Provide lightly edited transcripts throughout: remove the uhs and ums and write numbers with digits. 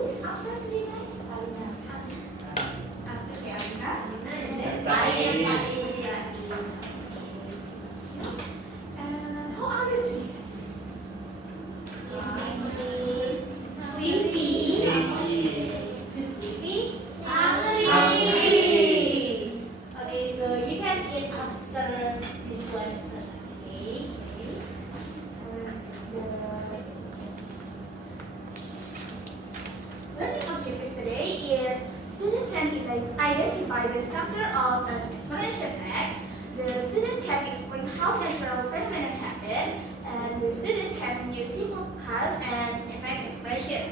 Who is absent today, guys? Alina. Okay, Alina. And next, and how are you today, guys? Sleepy. Sleepy. Hungry. Okay, so you can eat after this lesson. Okay. Learning objective today is student can identify the structure of an explanation text. The student can explain how natural phenomena happen, and the student can use simple cause and effect expression.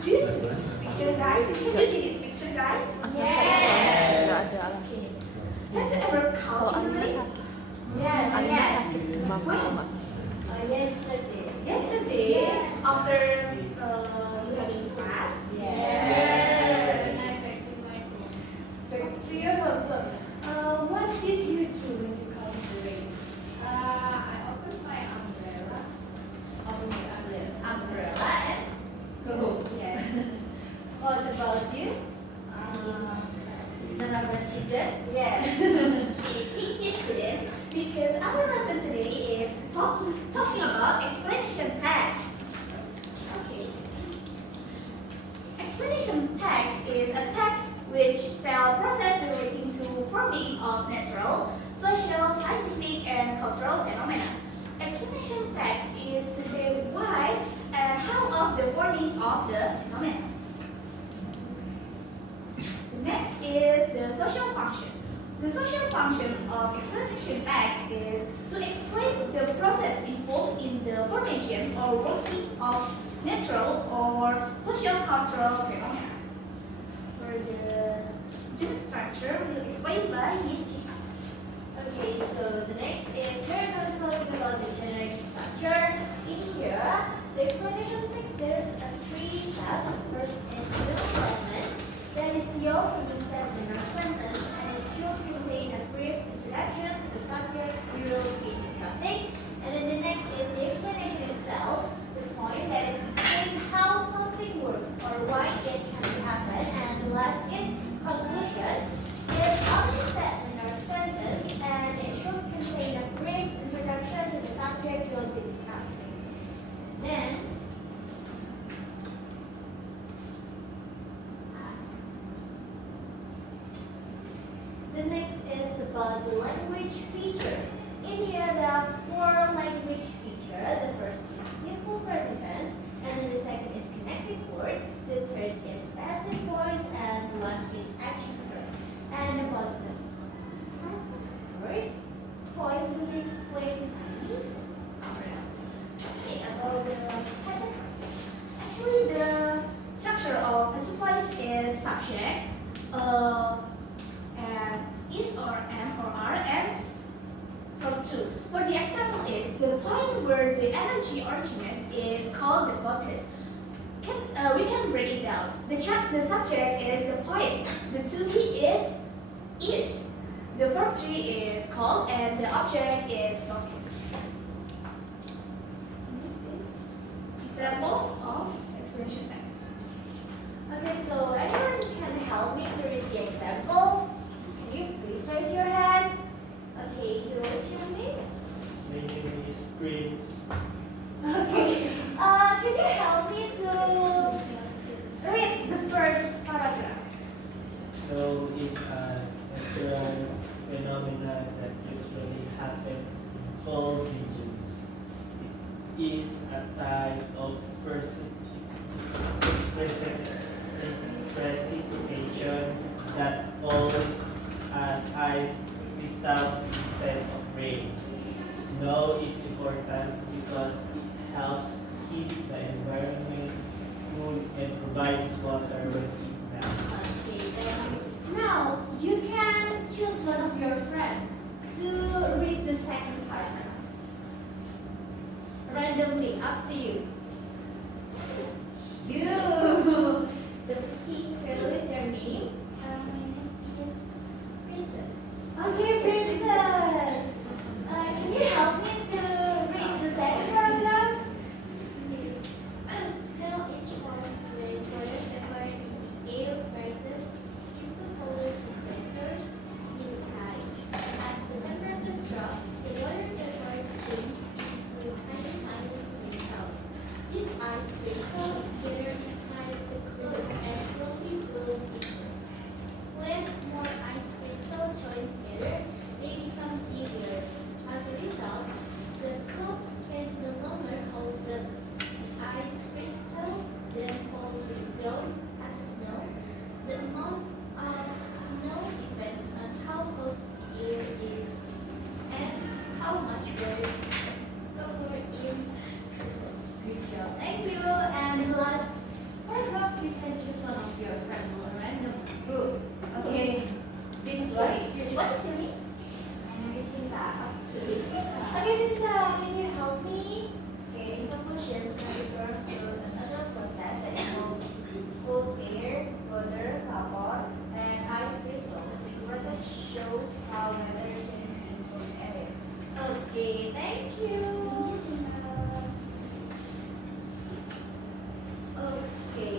Do you see this picture, guys? Can you see this picture, guys? Yes. Have you ever called in the rain? Yes. Yesterday, after you have in class. Yes. Back to your home. So, what did you do when you called in the rain? I opened my umbrella. Open your umbrella and go home. Yes. What about you? Another student? Yes. Okay, thank you, student. Because our lesson today is talking about explanation text. Okay. Explanation text is a text which tells process relating to forming of natural, social, scientific, and cultural phenomena. Explanation text is to say why and how of the forming of the phenomena. The next is the social function. The social function of explanation text is to explain the process involved in the formation or working of natural or social cultural phenomena. For the generic structure, we'll explain by Miss Ika. Okay, so the next is we're going to talk about the generic structure. In here, the explanation text, there's three steps. First is the development. Then is the opening statement or sentence, and it should contain a brief introduction to the subject we will be discussing. And then the next is the explanation itself, the point that is explain how something works or why it can happen. And the last is conclusion. It's opening statement or sentence, and it should contain a brief introduction to the subject we will be discussing. Then the next is about the language feature. In here there are four language features. The first is simple present tense, and then the second is connective word. The third is passive voice, and the last is action verb. And about the passive word, voice will be explained by Miss Aurelia. Okay, about the passive voice. Actually, the structure of passive voice is subject, and is or am or are, and verb to. For the example is the point where the energy originates is called the focus. We can break it down. The subject is the point. The to be is. The verb to is called, and the object is focus. This is example of explanation text. Okay, so anyone can help me to read the example? Can you please raise your hand? Okay, what's your name? My name is Prince. Okay. Can you help me to read the first paragraph? Snow is a natural phenomenon that usually happens in cold regions. It is a type of precipitation that falls as ice crystals instead of rain. Snow is important because it helps keep the environment cool and provides water when it melts. Okay, thank you. Now, you can choose one of your friends to read the second paragraph. Randomly, up to you. You! The pink fellow is your name? My name is Princess. Okay, Princess! Can you help me to read the second what is your name? Okay, Sinta, can you help me? Okay, in conclusion, snow is a natural process that involves cold air, water, vapor, and ice crystals. This process shows how weather changes in cold areas. Okay, thank you. Okay,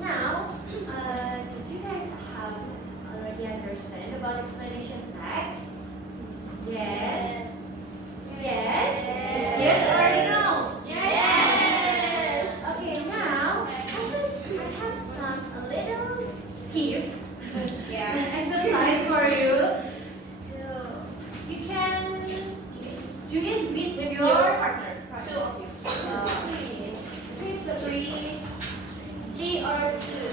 now, if you guys have already understand about explanation text, yes. Yes. Yes or no? Yes. Okay, now I have some a little gift. Exercise for you. So you can do it with your partner. Two of you. Three or two.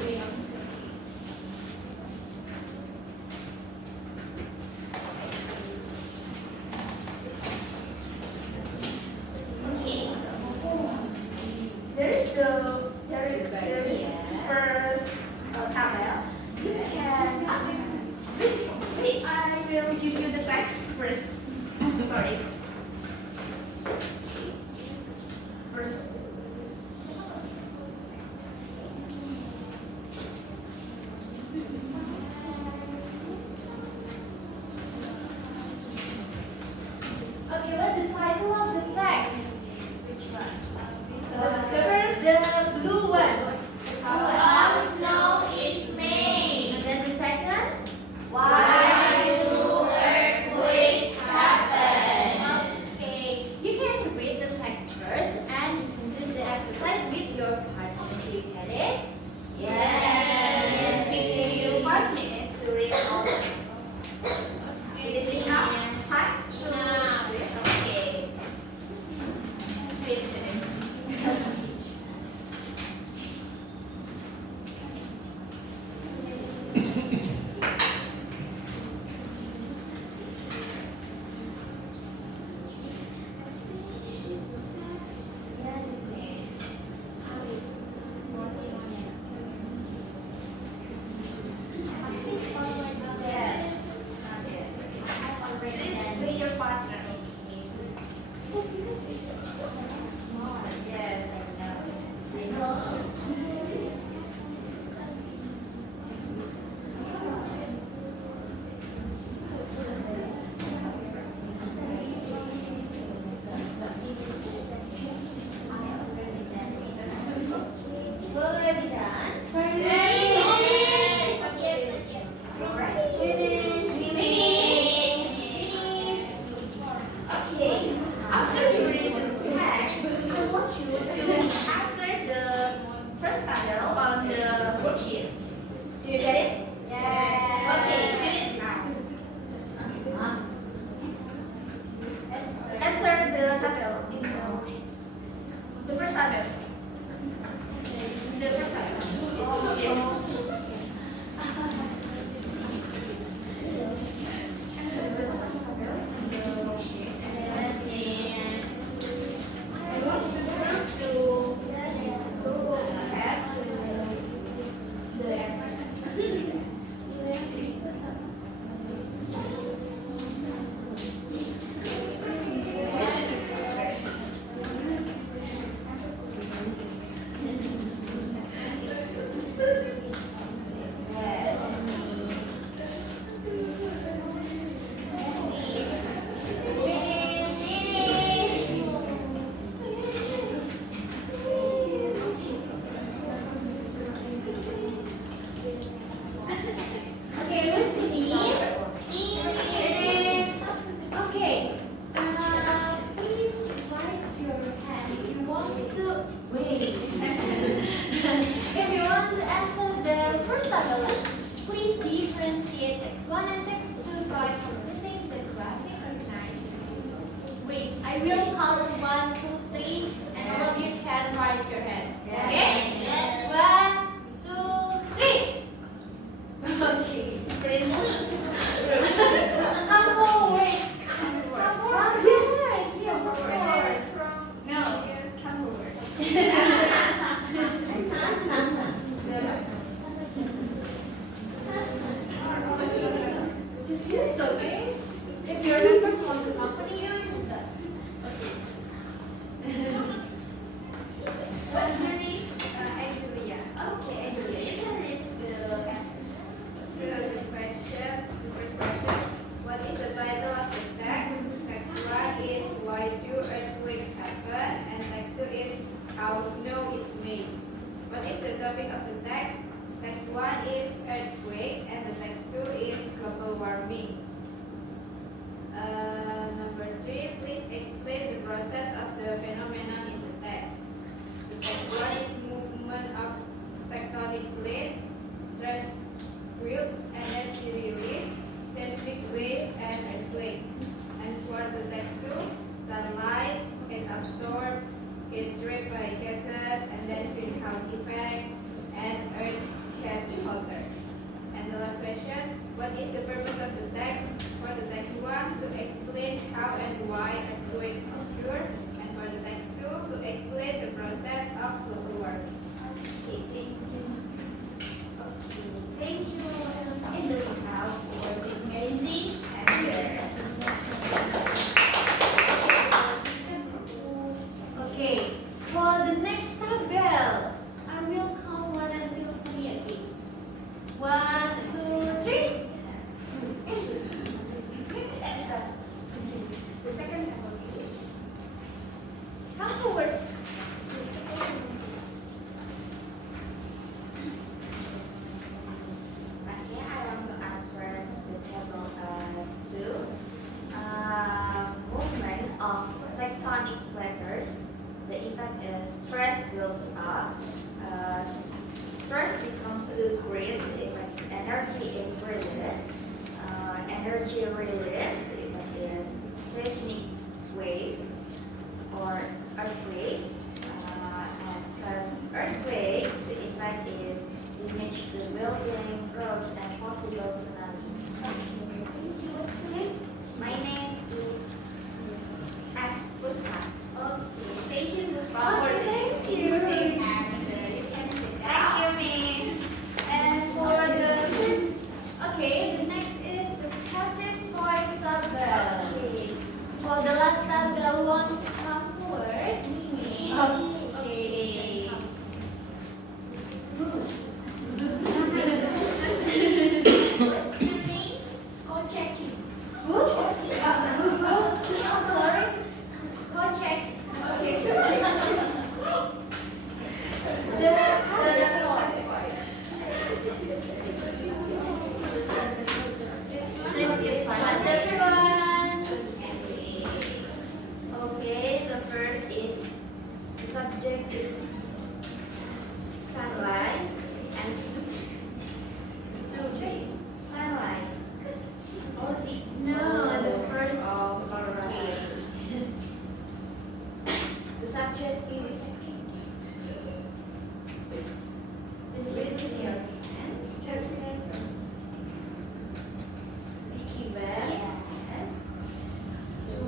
Okay. There is first tabel. You can wait. I will give you the text first. I'm so sorry. First. Okay, what's the title of the text? Which one? The blue one. How snow is made. And then the second? Why do earthquakes happen? Okay, you can read the text first and do the exercise with your partner. Do you get it? Yes. We give you 5 minutes to read all the text. Is it enough time? Okay. Read student. With your partner. Yes, I know. Already done? Okay. After you read the text, I want you to answer the first tabel on the worksheet. Do you get it? Okay, do it now. Answer the tabel in the first tabel. The first tabel. Okay. Answer the tabel in the worksheet. And I want you to add the answer. Okay, let's finish. Okay. Please raise your hand if you want to wait. If you want to answer the first tabel, please differentiate x1 and x2 by completing the graphic organized. Wait, I will count 1, 2, 3, and all of you can raise your hand. Okay? 1, 2, 3. Okay, Prince. Come forward. Come forward. Yes, come forward. No, come forward. Just do it so good. If your members want to accompany you, it's that. What's your name? Angelia. Okay, Adni, you can read the answer. To the question, the first question, what is the title of the text? Text 1 is why do earthquakes happen? And text 2 is how snow is made. What is the topic of the text? Text 1 is earthquakes and the text 2 is global warming. Number 3, please explain the process of the phenomenon in the text. The text 1 is movement of tectonic plates, stress fields, energy release, seismic wave, and earthquake. And for the text 2, sunlight, it absorbs, it trapped by gases, and then greenhouse effect, and earth gets hotter. And the last question, what is the purpose of the text? For the text 1, to explain how and why earthquakes occur, and for the text 2, to explain the process of global warming. Okay, thank you. Okay, thank you, Adni, for the amazing answer. Okay, for the next tabel, I will count 1 until 3 again. 1, 2, 3. The second table, please. Come forward. Okay, I want to answer the table 2. Movement of tectonic plates. The effect is stress builds up. Stress becomes too great. The effect energy is released. Energy released. The effect is seismic wave or earthquake. And because earthquake, the effect is damage to building, roads, and possible tsunami. Okay, thank you. What's your name? My name is S. Puspa. Okay, thank you, Muspa, Oh, for the thank you. amazing answer. You can sit down. Thank you, Miss. And for the okay, the next is the passive voice tabel. Okay. For the last tabel, want to come forward? Mimi. Okay. What's your name? Chakim. Who? Oh, sorry. Check. Okay. Please give silent, everyone. Okay, the first is the subject is sunlight and sunlight. Sunlight. Only No, the first. Oh, alright. The subject is raising your hands. The event. Yes. To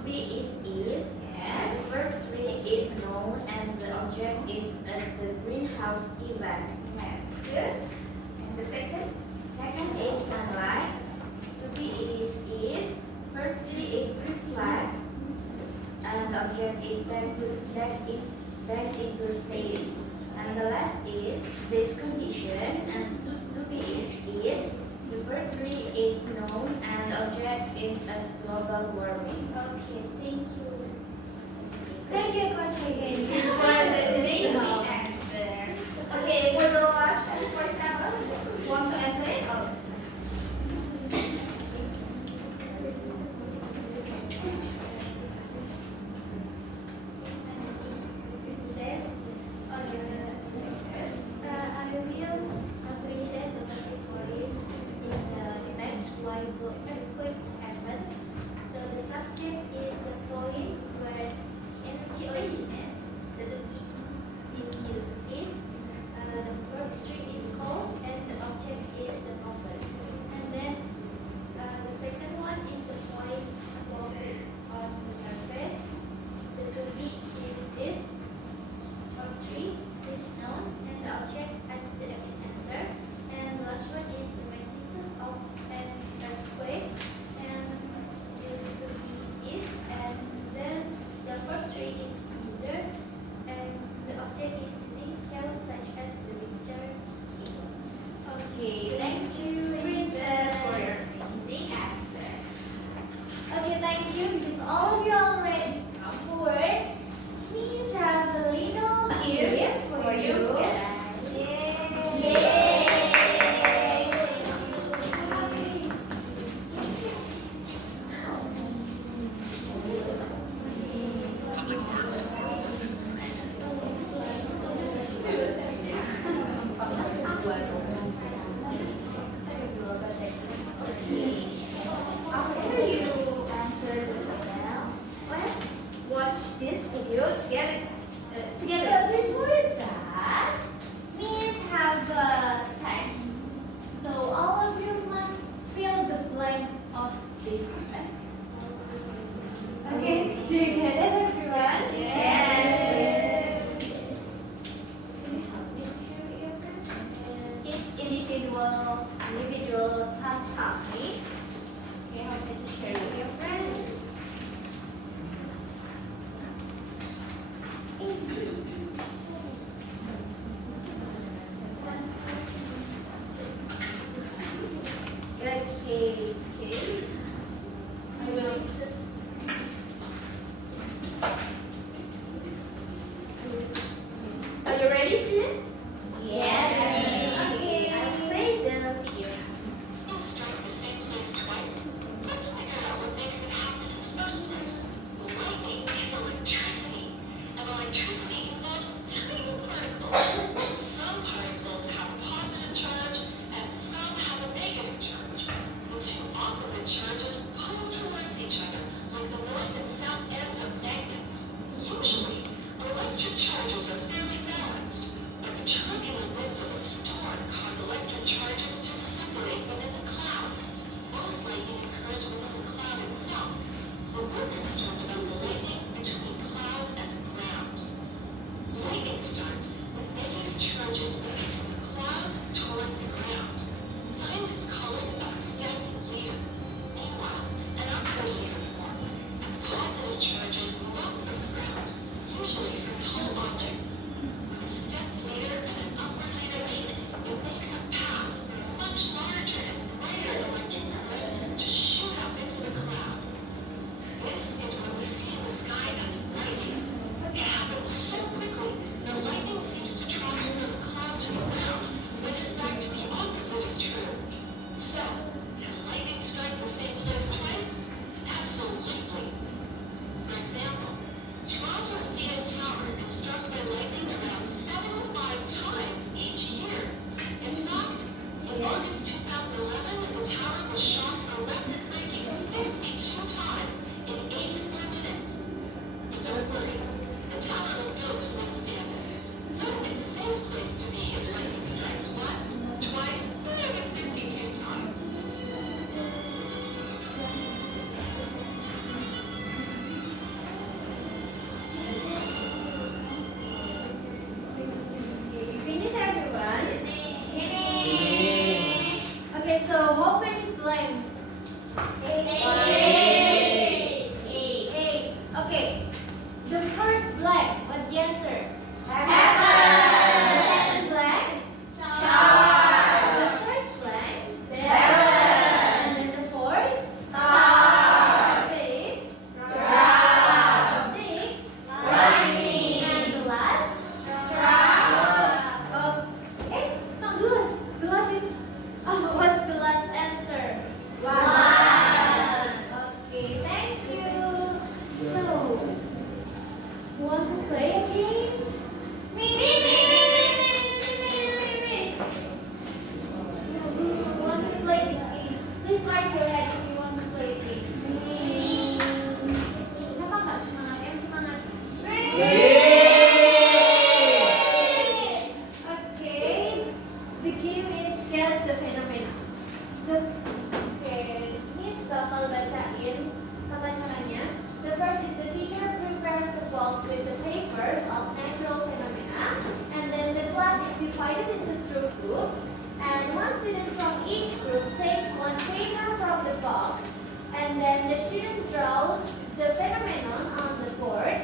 be is. Yes. The verb 3 is known and the object is as the greenhouse effect. Yes, good. And the second? Second is sunlight. To be is. Verb 3 is reflect and the object is back into space. And the last is this condition and to be is. The verb 3 is known and the object is as global warming. Okay, thank you. Thank you, Coach again for the amazing answer. Okay, for the last voice tabel, want to answer it? Oh. It says, I will present the basic worries in the next why do earthquakes happen. So the subject is the point where energy originates. The topic is used is the verb 3 is called and the object is the compass. And then the second one is the point above on the surface. The topic is verb 3 is known and the object as the epicenter. And the last one is the magnitude of an earthquake. you because all of you already come forward. Please have a little gift for you guys. Yay! After you answer the email, let's watch this video together. But before that, Miss have a text. So all of you must fill the blank of this text. Okay, do you get it, everyone? Yes. Can you help me share your friends? It's individual task. Okay, help me to share with your friends. Okay. I will just. Are you ready, student? Yes. Okay, I play the video. Don't strike the same place twice. Let's figure out what makes it happen in the first place. Lightning is electricity, and electricity involves tiny particles. Some particles have a positive charge, and some have a negative charge. The two opposite charges pull towards each other, like the north and south ends of magnets. Usually, electric charges are fairly balanced, but the turbulent winds of a storm cause electric charges to separate within the cloud. Most lightning occurs within the cloud itself, but we're concerned about the lightning between clouds and the ground. Lightning starts with negative charges moving from the clouds towards the ground. Scientists call it a stepped leader. Meanwhile, an upward leader forms as positive charges move up from the ground, usually from tall objects. When a stepped leader and an upward leader meet, it makes a path for a much larger and brighter electric current to shoot up into the cloud. This is what we see in the sky as lightning. It happens so quickly that lightning seems to travel from the cloud to the ground, when in fact the opposite is true. So, can lightning strike the same place twice? Absolutely. For example, Toronto CN Tower is struck by lightning around 75 times each year. In fact, in August 2011, the tower was shocked a record-breaking 52 times in 84 minutes. But don't worry, the tower was built to withstand it. So it's a safe place to be if lightning strikes once, twice, or even 52 times. Okay, you finish, everyone? Okay, so how many blanks? Eight. Okay, the first blank, what's the answer? The second blank? The third blank? And then the fourth? Fifth? Sixth? And the last? No, the last is, what's the last answer? Okay, thank you. So, you want to play a games? Me. Who wants to play this game? Please raise your hand if you want to play games. Kenapa nggak semangat? Yang semangat. Okay, the game is guess the phenomena. Miss bakal bacain tata caranya. The first is the teacher prepares the box with the papers of natural phenomena, and then the class is divided into two groups, and one student from each group takes one paper from the box, and then the student draws the phenomenon on the board,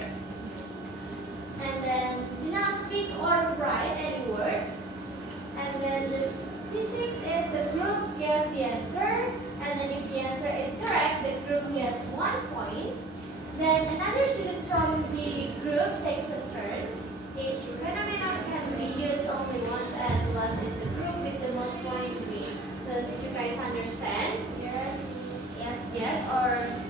and then do not speak or write any words, and then the statistics is the group gets the answer, and then if the answer is correct, the group gets 1 point. Then another student from the group takes a turn. Each phenomenon can be used only once, and last is the group with the most point win. So did you guys understand? Yes. Yes. Yes, or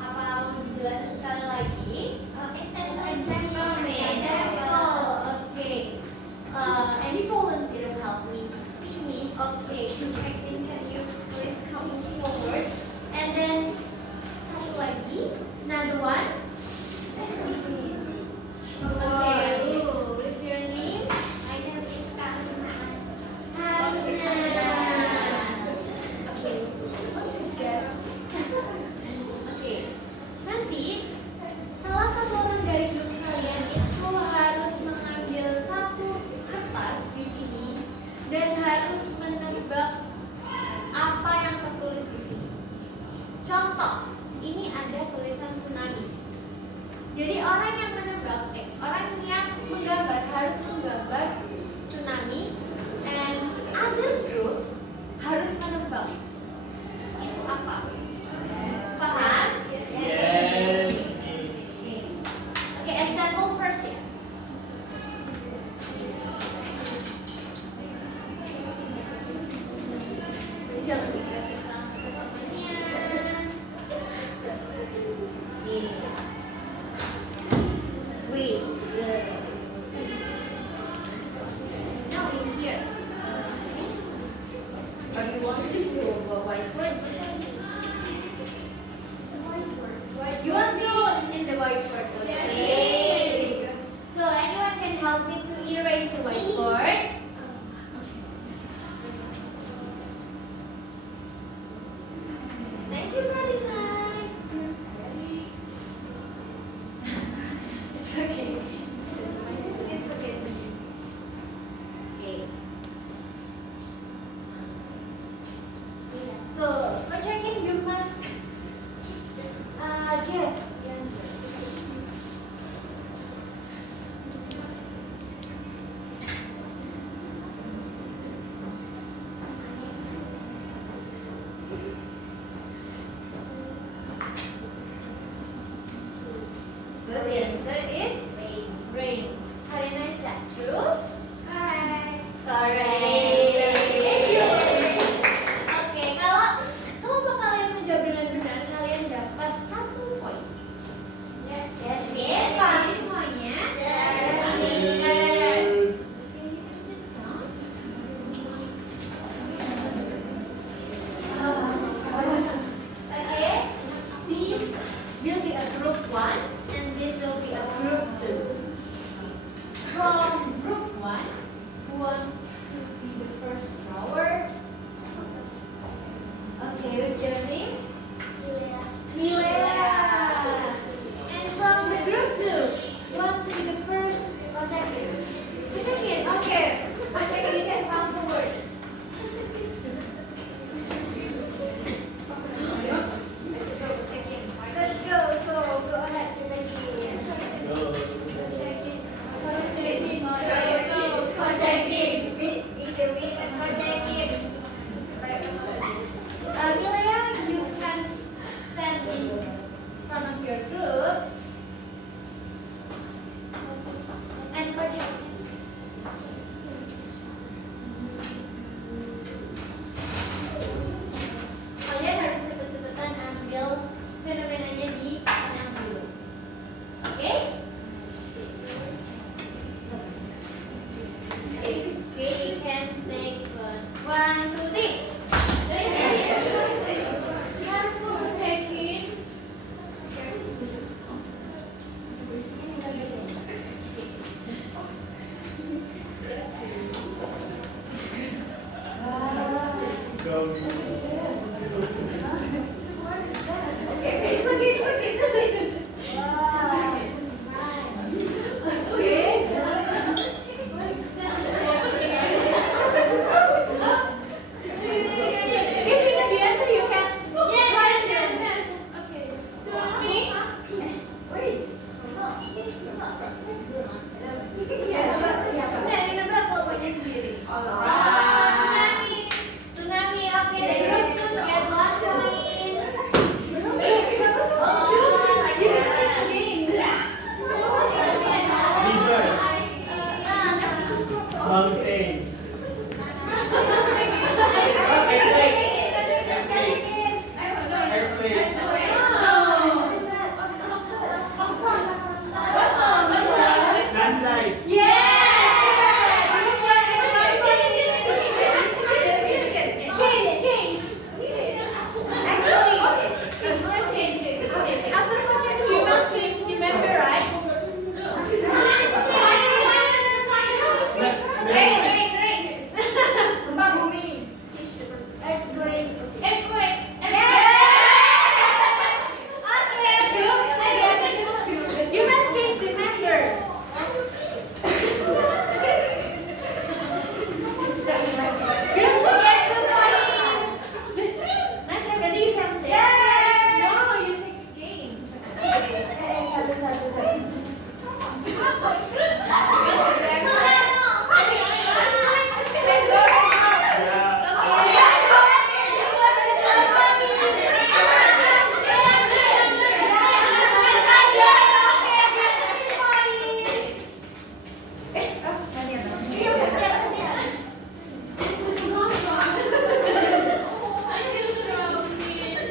apa mau dijelaskan sekali lagi? Example nih. Example. Okay. Any volunteer help me? Finish. Okay. Acting, can you please come forward? And then satu lagi, another one. Okay. What's your name? My name is Karina. Harina. Okay. Yes. Oke, nanti salah satu orang dari grup kalian itu harus mengambil satu kertas di sini dan harus menebak apa yang tertulis di sini. Contoh, ini ada tulisan tsunami. Jadi orang yang menggambar harus menggambar tsunami, and other groups harus menebak itu apa. Paham? Yes. Okay, example first ya. Jangan dikasih tahu ke temannya. Wait, now in here. Or you want to do a whiteboard? You want to in the whiteboard? Okay. So anyone can help me to erase the whiteboard? Thank you very much. It's okay. It's okay. Okay. So for checking, you must guess the answer. So the answer is rain. Karina, is that true? Correct. Correct. Thank you. Oke, kalau kalian menjawab dengan benar, kalian dapat 1 poin. Yes. Yes, yes. Paham semuanya? Yes. Can you sit down? Okay, this will be a group 1 and this will be a group 2. From group 1, who want to be the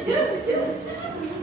betul.